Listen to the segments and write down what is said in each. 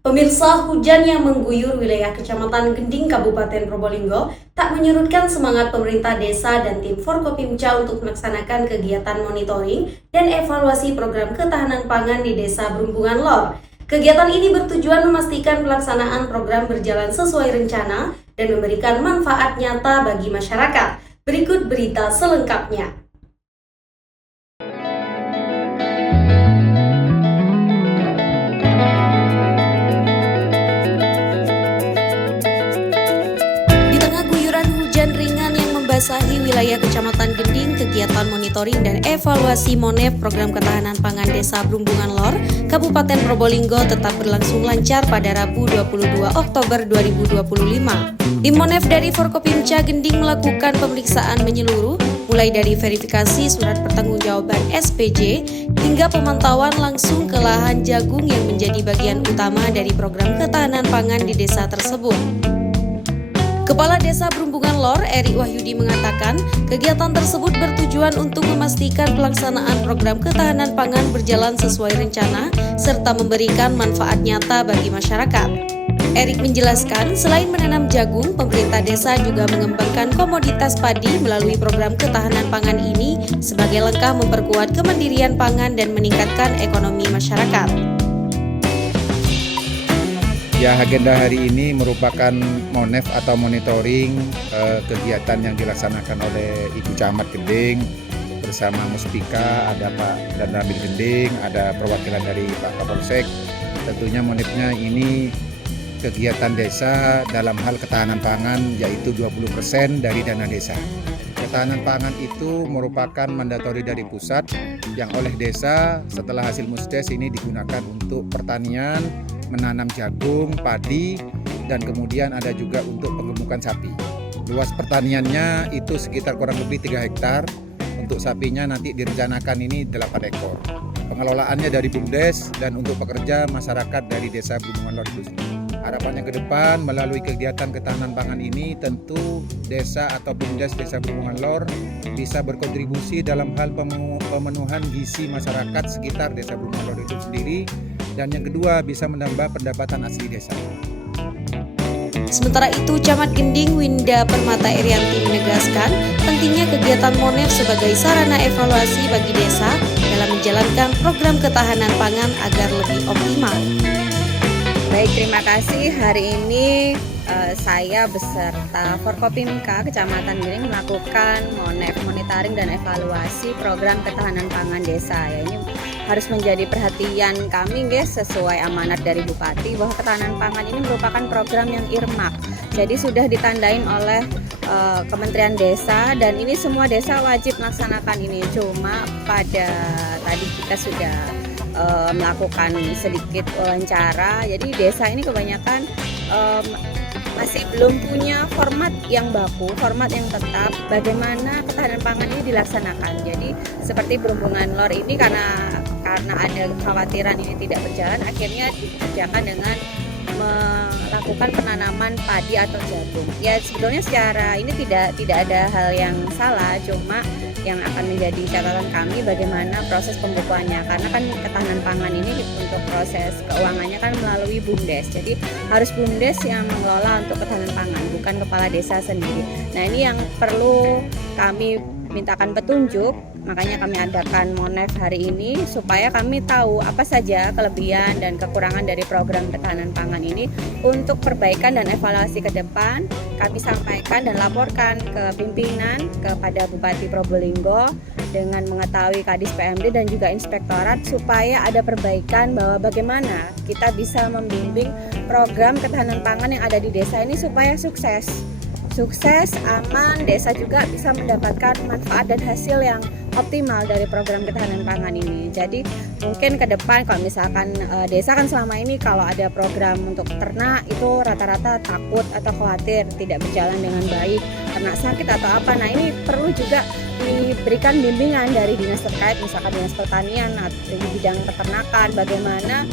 Pemirsa, hujan yang mengguyur wilayah Kecamatan Gending, Kabupaten Probolinggo tak menyurutkan semangat pemerintah desa dan tim Forkopimca untuk melaksanakan kegiatan monitoring dan evaluasi program ketahanan pangan di Desa Brumbungan Lor. Kegiatan ini bertujuan memastikan pelaksanaan program berjalan sesuai rencana dan memberikan manfaat nyata bagi masyarakat. Berikut berita selengkapnya. Hujan ringan yang membasahi wilayah Kecamatan Gending, kegiatan monitoring dan evaluasi MONEF program ketahanan pangan Desa Brumbungan Lor, Kabupaten Probolinggo tetap berlangsung lancar pada Rabu 22 Oktober 2025. Tim MONEF dari Forkopimca Gending melakukan pemeriksaan menyeluruh, mulai dari verifikasi surat pertanggungjawaban SPJ hingga pemantauan langsung ke lahan jagung yang menjadi bagian utama dari program ketahanan pangan di desa tersebut. Kepala Desa Brumbungan Lor, Erik Wahyudi mengatakan, kegiatan tersebut bertujuan untuk memastikan pelaksanaan program ketahanan pangan berjalan sesuai rencana serta memberikan manfaat nyata bagi masyarakat. Erik menjelaskan, selain menanam jagung, pemerintah desa juga mengembangkan komoditas padi melalui program ketahanan pangan ini sebagai langkah memperkuat kemandirian pangan dan meningkatkan ekonomi masyarakat. Ya, agenda hari ini merupakan MONEF atau monitoring kegiatan yang dilaksanakan oleh Ibu Camat Gending bersama Muspika, ada Pak Danramil Gending, ada perwakilan dari Pak Kapolsek. Tentunya MONEF-nya ini kegiatan desa dalam hal ketahanan pangan, yaitu 20% dari dana desa. Ketahanan pangan itu merupakan mandatori dari pusat yang oleh desa setelah hasil musdes ini digunakan untuk pertanian, menanam jagung, padi, dan kemudian ada juga untuk penggemukan sapi. Luas pertaniannya itu sekitar kurang lebih 3 hektar. Untuk sapinya nanti direncanakan ini 8 ekor. Pengelolaannya dari BUMDes dan untuk pekerja masyarakat dari Desa Brumbungan Lor itu sendiri. Harapannya ke depan melalui kegiatan ketahanan pangan ini tentu desa atau BUMDes Desa Brumbungan Lor bisa berkontribusi dalam hal pemenuhan gizi masyarakat sekitar Desa Brumbungan Lor itu sendiri, dan yang kedua bisa menambah pendapatan asli desa. Sementara itu, Camat Gending Winda Permata Irianti menegaskan pentingnya kegiatan MONEF sebagai sarana evaluasi bagi desa dalam menjalankan program ketahanan pangan agar lebih optimal. Baik, terima kasih. Hari ini saya beserta Forkopimka Kecamatan Gending melakukan MONEF, monitoring dan evaluasi program ketahanan pangan desa. Ya, ini harus menjadi perhatian kami, guys, sesuai amanat dari Bupati bahwa ketahanan pangan ini merupakan program yang earmark. Jadi sudah ditandain oleh Kementerian Desa dan ini semua desa wajib melaksanakan ini. Cuma pada tadi kita sudah melakukan sedikit wawancara. Jadi desa ini kebanyakan masih belum punya format yang baku, format yang tetap bagaimana ketahanan pangan ini dilaksanakan. Jadi seperti Brumbungan Lor ini karena ada kekhawatiran ini tidak berjalan, akhirnya dikerjakan dengan melakukan penanaman padi atau jagung. Ya, sebetulnya secara ini tidak ada hal yang salah, cuma yang akan menjadi catatan kami bagaimana proses pembukuannya, karena kan ketahanan pangan ini untuk proses keuangannya kan melalui BUMDes. Jadi harus BUMDes yang mengelola untuk ketahanan pangan, bukan kepala desa sendiri. Nah, ini yang perlu kami mintakan petunjuk, makanya kami adakan MONEF hari ini supaya kami tahu apa saja kelebihan dan kekurangan dari program ketahanan pangan ini. Untuk perbaikan dan evaluasi ke depan kami sampaikan dan laporkan ke pimpinan, kepada Bupati Probolinggo dengan mengetahui Kadis PMD dan juga Inspektorat supaya ada perbaikan bahwa bagaimana kita bisa membimbing program ketahanan pangan yang ada di desa ini supaya sukses, aman, desa juga bisa mendapatkan manfaat dan hasil yang optimal dari program ketahanan pangan ini. Jadi mungkin ke depan kalau misalkan desa kan selama ini kalau ada program untuk ternak itu rata-rata takut atau khawatir tidak berjalan dengan baik, ternak sakit atau apa. Nah, ini perlu juga diberikan bimbingan dari dinas terkait, misalkan dinas pertanian atau di bidang peternakan, bagaimana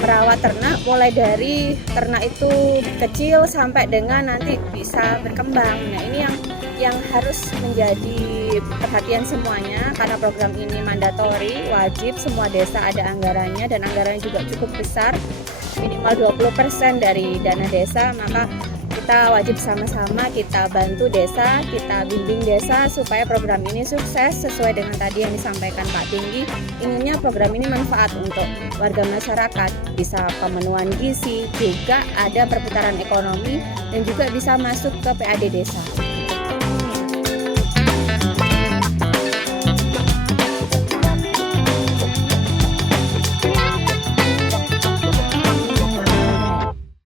merawat ternak mulai dari ternak itu kecil sampai dengan nanti bisa berkembang. Nah, ini yang harus menjadi perhatian semuanya karena program ini mandatori, wajib semua desa ada anggarannya dan anggarannya juga cukup besar. minimal 20% dari dana desa, maka kita wajib sama-sama kita bantu desa, kita bimbing desa supaya program ini sukses sesuai dengan tadi yang disampaikan Pak Tinggi. Inginnya program ini manfaat untuk warga masyarakat, bisa pemenuhan gizi, juga ada perputaran ekonomi dan juga bisa masuk ke PAD desa.